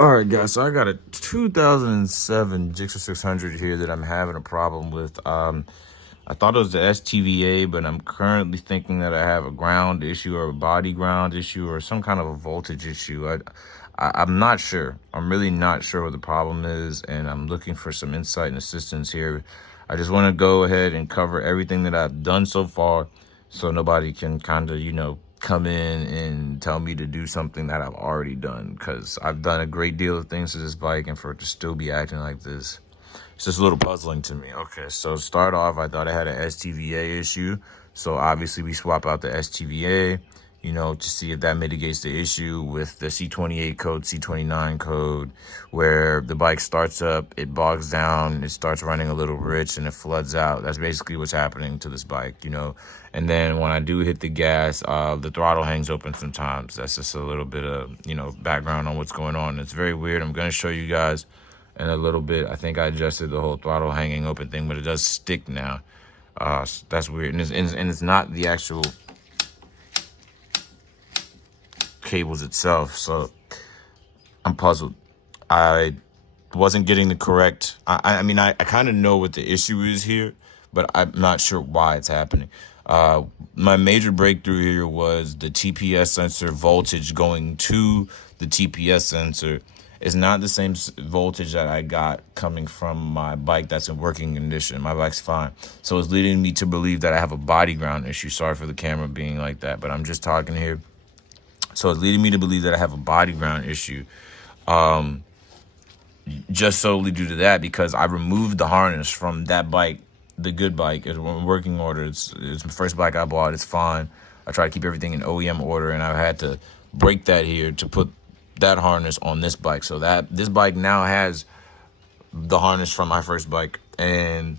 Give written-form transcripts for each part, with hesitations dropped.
All right, guys. So I got a 2007 Gixxer 600 here that I'm having a problem with. I thought it was the STVA, but I'm currently thinking that I have a ground issue or a body ground issue or some kind of a voltage issue. I'm not sure. I'm really not sure what the problem is, and I'm looking for some insight and assistance here. I just want to go ahead and cover everything that I've done so far, so nobody can kind of, come in and tell me to do something that I've already done, because I've done a great deal of things to this bike, and for it to still be acting like this, it's just a little puzzling to me. Okay, so to start off, I thought I had an STVA issue. So obviously we swap out the STVA, to see if that mitigates the issue with the C28 code, C29 code, where the bike starts up, it bogs down, it starts running a little rich, and it floods out. That's basically what's happening to this bike. And then when I do hit the gas, the throttle hangs open sometimes. That's just a little bit of, background on what's going on. It's very weird. I'm going to show you guys in a little bit. I think I adjusted the whole throttle hanging open thing, but it does stick now. That's weird. And it's not the actual cables itself. So I'm puzzled. I wasn't getting the correct. I mean, I kind of know what the issue is here, but I'm not sure why it's happening. My major breakthrough here was the TPS sensor voltage going to the TPS sensor is not the same voltage that I got coming from my bike that's in working condition. My bike's fine. So it's leading me to believe that I have a body ground issue. Sorry for the camera being like that, but I'm just talking here. So it's leading me to believe that I have a body ground issue. Just solely due to that, because I removed the harness from that bike, the good bike. It's in working order. It's the first bike I bought. It's fine. I try to keep everything in OEM order, and I had to break that here to put that harness on this bike. So that this bike now has the harness from my first bike, and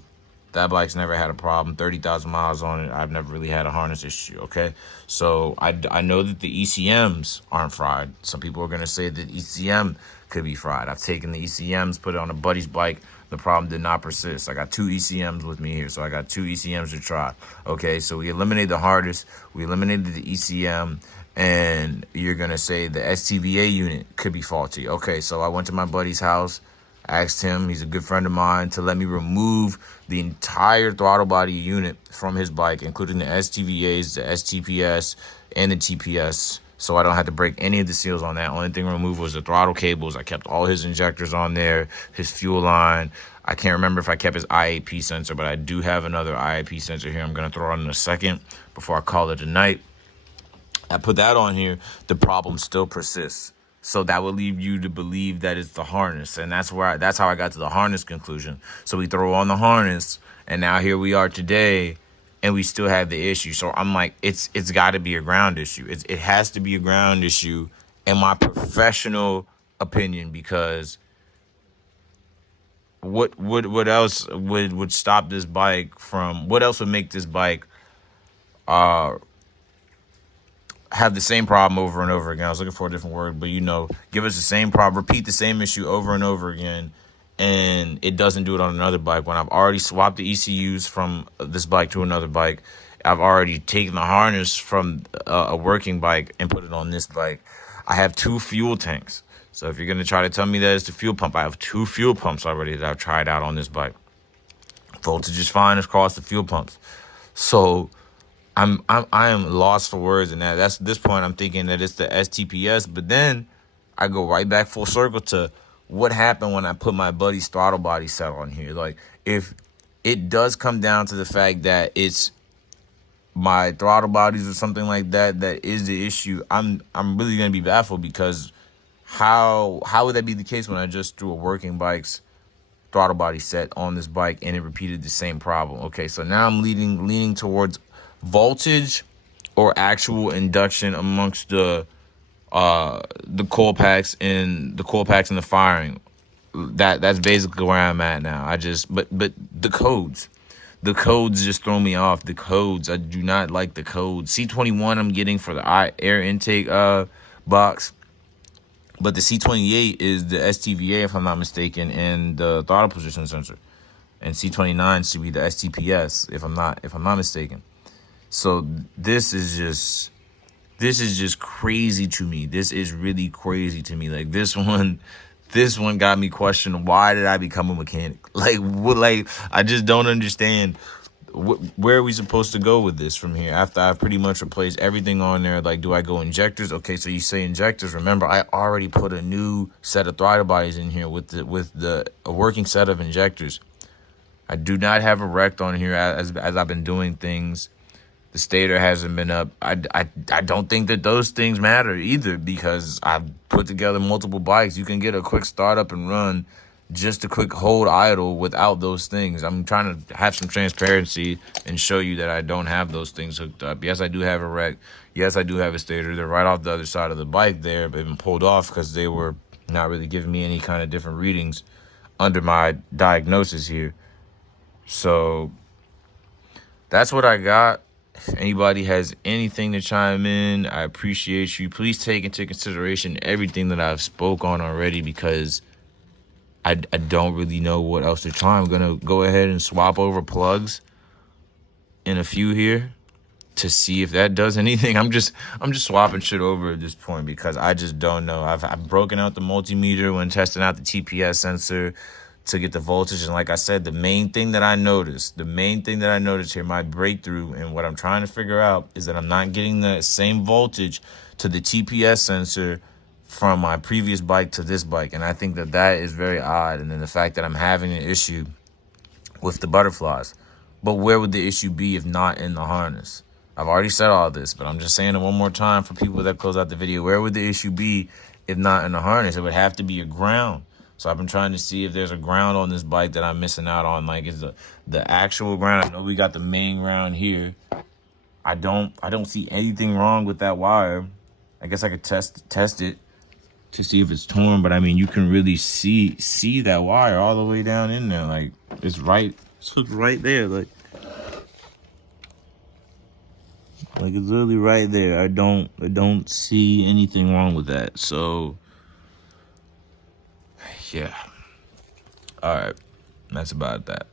that bike's never had a problem. 30,000 miles on it. I've never really had a harness issue. Okay, so I know that the ECMs aren't fried. Some people are gonna say that ECM could be fried. I've taken the ECMs, put it on a buddy's bike. The problem did not persist. I got 2 ECMs with me here, so I got 2 ECMs to try. Okay, so we eliminated the harness, we eliminated the ECM, and you're gonna say the STVA unit could be faulty. Okay, so I went to my buddy's house, asked him, he's a good friend of mine, to let me remove the entire throttle body unit from his bike, including the STVAs, the STPS, and the TPS, so I don't have to break any of the seals on that. Only thing removed was the throttle cables. I kept all his injectors on there, his fuel line. I can't remember if I kept his IAP sensor, but I do have another IAP sensor here. I'm going to throw it on in a second before I call it a night. I put that on here. The problem still persists. So that would leave you to believe that it's the harness. And that's how I got to the harness conclusion. So we throw on the harness, and now here we are today, and we still have the issue. So I'm like, it's got to be a ground issue. It has to be a ground issue, in my professional opinion, because what else would stop this bike from? What else would make this bike have the same problem over and over again? I was looking for a different word, but give us the same problem, repeat the same issue over and over again, and it doesn't do it on another bike. When I've already swapped the ECUs from this bike to another bike, I've already taken the harness from a working bike and put it on this bike. I have 2 fuel tanks. So if you're going to try to tell me that it's the fuel pump, I have 2 fuel pumps already that I've tried out on this bike. Voltage is fine across the fuel pumps. So I am lost for words, and that's at this point I'm thinking that it's the STPS, but then I go right back full circle to what happened when I put my buddy's throttle body set on here. Like, if it does come down to the fact that it's my throttle bodies or something like that that is the issue, I'm really gonna be baffled, because how would that be the case when I just threw a working bike's throttle body set on this bike and it repeated the same problem? Okay, so now I'm leaning towards voltage or actual induction amongst the coil packs and the firing. That's basically where I'm at now. But the codes just throw me off. The codes, I do not like the codes. C21 I'm getting for the air intake box, but the C28 is the STVA, if I'm not mistaken, and the throttle position sensor, and C29 should be the STPS, if I'm not mistaken. So this is just crazy to me. This is really crazy to me. Like, this one, this one got me questioning, why did I become a mechanic? Like, what? Like, I just don't understand. Where are we supposed to go with this from here after I've pretty much replaced everything on there? Like, do I go injectors? Okay, so you say injectors. Remember, I already put a new set of throttle bodies in here with a working set of injectors. I do not have a rect on here as I've been doing things. The stator hasn't been up. I don't think that those things matter either, because I've put together multiple bikes. You can get a quick start up and run, just a quick hold idle without those things. I'm trying to have some transparency and show you that I don't have those things hooked up. Yes, I do have a rec. Yes, I do have a stator. They're right off the other side of the bike there, but been pulled off because they were not really giving me any kind of different readings under my diagnosis here. So that's what I got. If anybody has anything to chime in, I appreciate you. Please take into consideration everything that I've spoke on already, because I don't really know what else to try. I'm going to go ahead and swap over plugs in a few here to see if that does anything. I'm just swapping shit over at this point because I just don't know. I've broken out the multimeter when testing out the TPS sensor to get the voltage, and like I said, the main thing that I noticed here, my breakthrough and what I'm trying to figure out, is that I'm not getting the same voltage to the TPS sensor from my previous bike to this bike, and I think that is very odd. And then the fact that I'm having an issue with the butterflies. But where would the issue be if not in the harness? I've already said all this, but I'm just saying it one more time for people that close out the video. Where would the issue be if not in the harness? It would have to be a ground. So I've been trying to see if there's a ground on this bike that I'm missing out on. Like, is the actual ground? I know we got the main ground here. I don't see anything wrong with that wire. I guess I could test it to see if it's torn, but I mean, you can really see that wire all the way down in there. Like, it's right there. Like it's literally right there. I don't see anything wrong with that. So yeah. All right. That's about that.